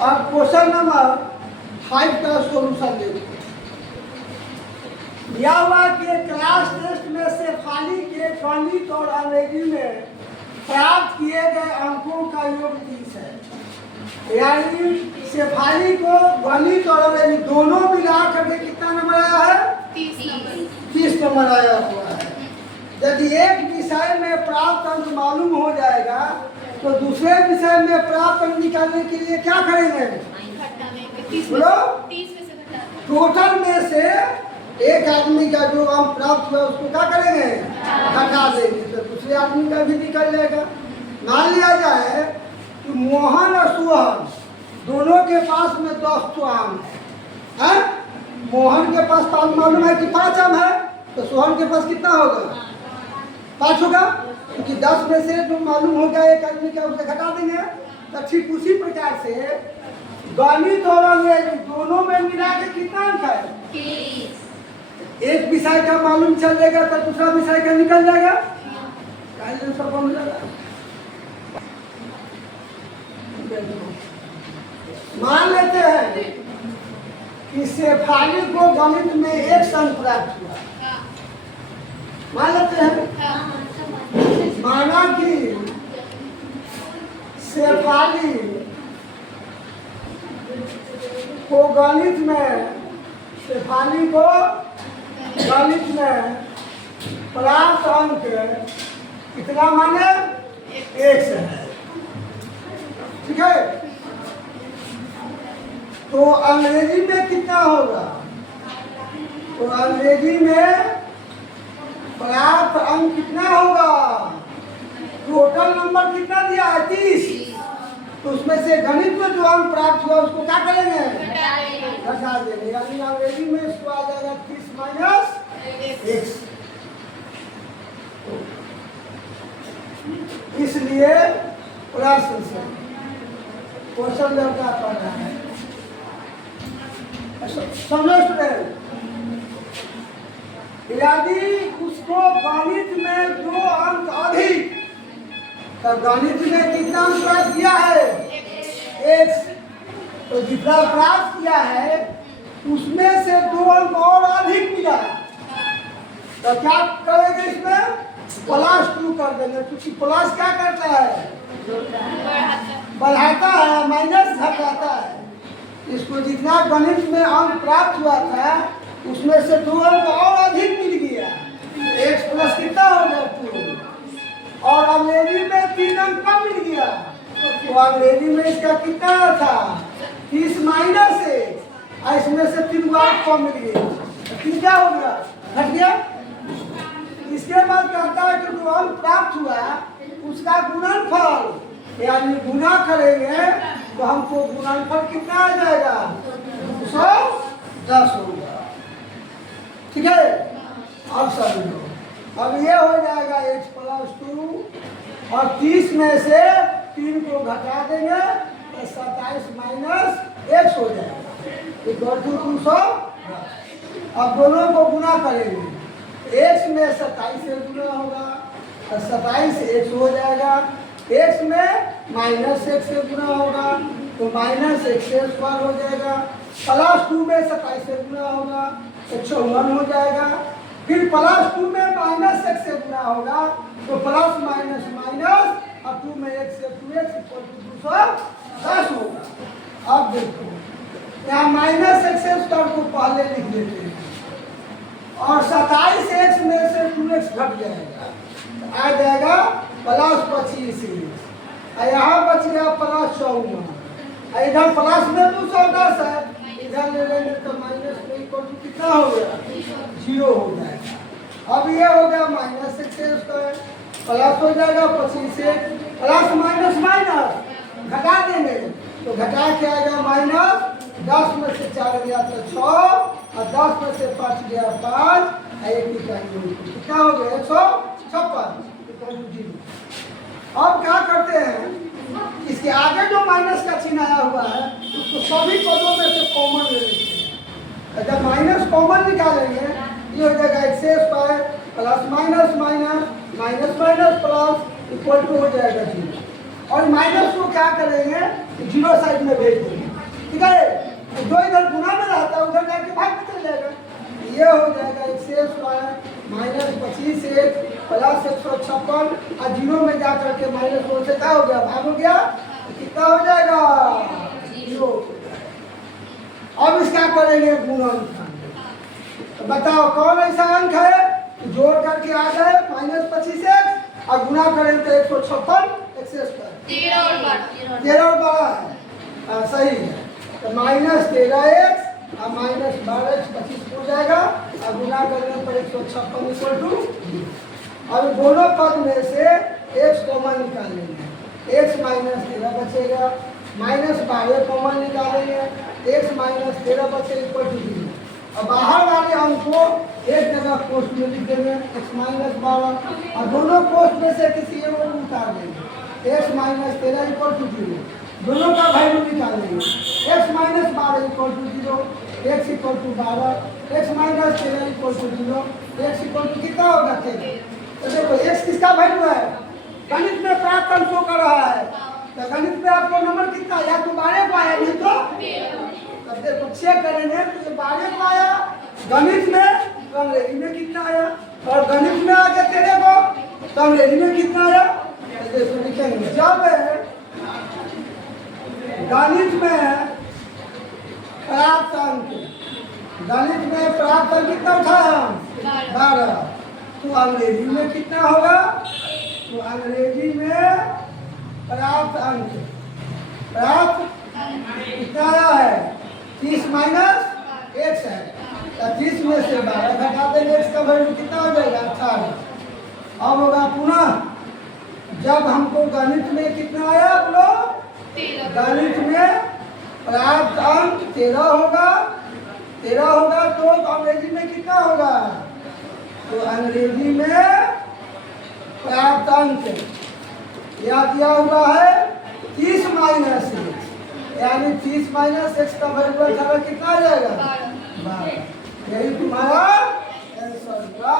अब question number 5 का solution देखो। दिया हुआ कि क्लास टेस्ट में शेफाली के गणित और अंग्रेजी में प्राप्त किए गए अंकों का योग 30 है। यानी शेफाली को गणित और अंग्रेजी दोनों मिला करके कितना नंबर आया है? 30 नंबर आया हुआ है। यदि एक विषय में प्राप्त अंक मालूम हो जाएगा तो दूसरे विषय में प्राप्त अंक निकालने के लिए क्या करेंगे? बोलो। टोटल में से एक आदमी का जो अंक प्राप्त हुआ उसको क्या करेंगे? घटा देंगे, तो दूसरे आदमी का भी निकल जाएगा। मान लिया जाए कि मोहन और सोहन दोनों के पास में 10 आम है। मोहन के पास तो मालूम है कि 5 आम है, तो सोहन के पास कितना होगा? 5 होगा, क्योंकि 10 में से जो मालूम होगा एक आदमी का उसे घटा देंगे। तो ठीक उसी प्रकार से गणित और अंग्रेजी दोनों में मिला के कितना अंक है? एक विषय का मालूम चल जाएगा तो दूसरा विषय का निकल जाएगा। सब बन जाएगा। मान लेते हैं कि शेफाली को गणित में 1 अंक प्राप्त हुआ। मान लेते हैं, माना कि शेफाली को गणित में प्राप्त अंक कितना माने? 1 से है। ठीक है, तो अंग्रेजी में कितना होगा? तो अंग्रेजी में प्राप्त अंक कितना होगा? टोटल नंबर कितना दिया है? 30। तो उसमें से गणित में जो अंक प्राप्त हुआ उसको क्या करेंगे? घटा देंगे। यानी अंग्रेजी में इसको आ जाएगा 30 माइनस 1। इसलिए प्रश्न से क्वेश्चन लड़का पढ़ना है, समझो स्टूडेंट। यदि उसको गणित में 2 अंक अधिक, तो गणित में कितना अंक प्राप्त किया है? 1। तो जितना प्राप्त किया है उसमें से 2 अंक और अधिक मिला, तो क्या करेंगे? इसमें +2 कर देंगे, क्योंकि प्लस क्या करता है? बढ़ाता है, माइनस घटाता है। इसको जितना गणित में अंक प्राप्त हुआ था उसमें से 2 अंक और अधिक मिल गया। x प्लस कितना हो गया? 2। और अंग्रेजी में 3 अंक कम मिल गया, तो अंग्रेजी में इसका कितना था? 30 माइनस 1। इसमें से 3 अंक कम मिल गया, तो क्या हो गया? घट गया। इसके बाद कहता है कि जो अंक प्राप्त हुआ उसका गुणनफल, यानी गुना करेंगे तो हमको गुणनफल कितना आ जाएगा? 210 होगा। ठीक है, अब समझो। अब ये हो जाएगा x + 2 और 30 में से 3 को घटा देंगे तो 27 माइनस x हो जाएगा। 210। अब दोनों को गुना करेंगे, x में 27 से गुना होगा तो 27 x हो जाएगा। x में -1 से गुना होगा तो -x² हो जाएगा। +2 में 27 से गुना होगा तो 54 हो जाएगा। फिर +2 में -1 से गुना होगा तो प्लस माइनस माइनस, अब 2 में 1 से 2x = 210 होगा। अब देखो यहाँ -x² को पहले लिख देते हैं और 27x में से 2x घट जाएगा, आ जाएगा +25। यहाँ बच गया +54। इधर प्लस में 210 है, इधर ले लेंगे तो माइनस में कितना हो गया? 0 हो जाएगा। अब ये हो गया -x² प्लस हो जाएगा 25। प्लस माइनस माइनस घटा देंगे तो घटा के आएगा -10 में से 4 गया तो 6 और 10 में से 5 गया 5। कितना हो गया? 156। अब क्या करते हैं, इसके आगे जो माइनस का चिन्ह आया हुआ है उसको सभी पदों में से कॉमन ले लेते हैं। जब माइनस कॉमन निकालेंगे ये हो जाएगा x² plus minus minus minus minus plus equal to हो जाएगा 0। और माइनस को क्या करेंगे, 0 साइड में भेज देंगे, ठीक है। तो जो इधर गुना में रहता है उधर जाके भाग में चल जाएगा। ये हो जाएगा -25x प्लस 156 और 0 में जा करके -1 से क्या हो गया, भाग हो गया, तो कितना हो जाएगा 0। अब इसका करेंगे गुणन। तो बताओ कौन ऐसा अंक है जोड़ करके आ जाए -25x और गुना करें तो 156 x² 13 और 12 है, सही है। तो -13x और -12x 25 हो जाएगा और गुना करने पर 156 इक्वल टू। अब दोनों पद में से x कॉमन निकालेंगे, x -13 बचेगा, -12 कॉमन निकालेंगे, x -13 बचे इक्वल टू 0। और बाहर वाले अंक को एक जगह कोष्ठ में लिख देंगे x -12 और दोनों कोष्ठ में से किसी एक को उतार देंगे, x -13 इक्वल टू 0। दोनों का वैल्यू निकालेंगे, x -12 equal to 0, x equal to 12, x -13 equal to 0, x equal to कितना होगा 13। तो देखो x किसका वैल्यू है, गणित में प्राप्त अंक शो कर रहा है। तो गणित में आपको नंबर कितना, या तो 12 को आया नहीं तो देखो चेक करेंगे तो ये 12 को आया गणित में, तो अंग्रेजी में कितना आया, और गणित में आ गया 13 को तो अंग्रेजी में कितना आया। तो देखो लिखेंगे, जब गणित में प्राप्त अंक, गणित में प्राप्त अंक कितना उठाया 12, तो अंग्रेजी में कितना होगा, तो अंग्रेजी में प्राप्त अंक, प्राप्त कितना आया है 30 - x है, तो 30 में से 12 घटा देंगे, x का वैल्यू कितना हो जाएगा 18। अब होगा पुनः, जब हमको गणित में कितना आया आप लोग, गणित में प्राप्त अंक 13 होगा, 13 होगा तो अंग्रेजी में कितना होगा, तो अंग्रेजी में प्राप्त अंक या दिया हुआ है 30 - x, यानी 30 - x का वैल्यू कितना आ जाएगा 12। यही तुम्हारा आंसर होगा।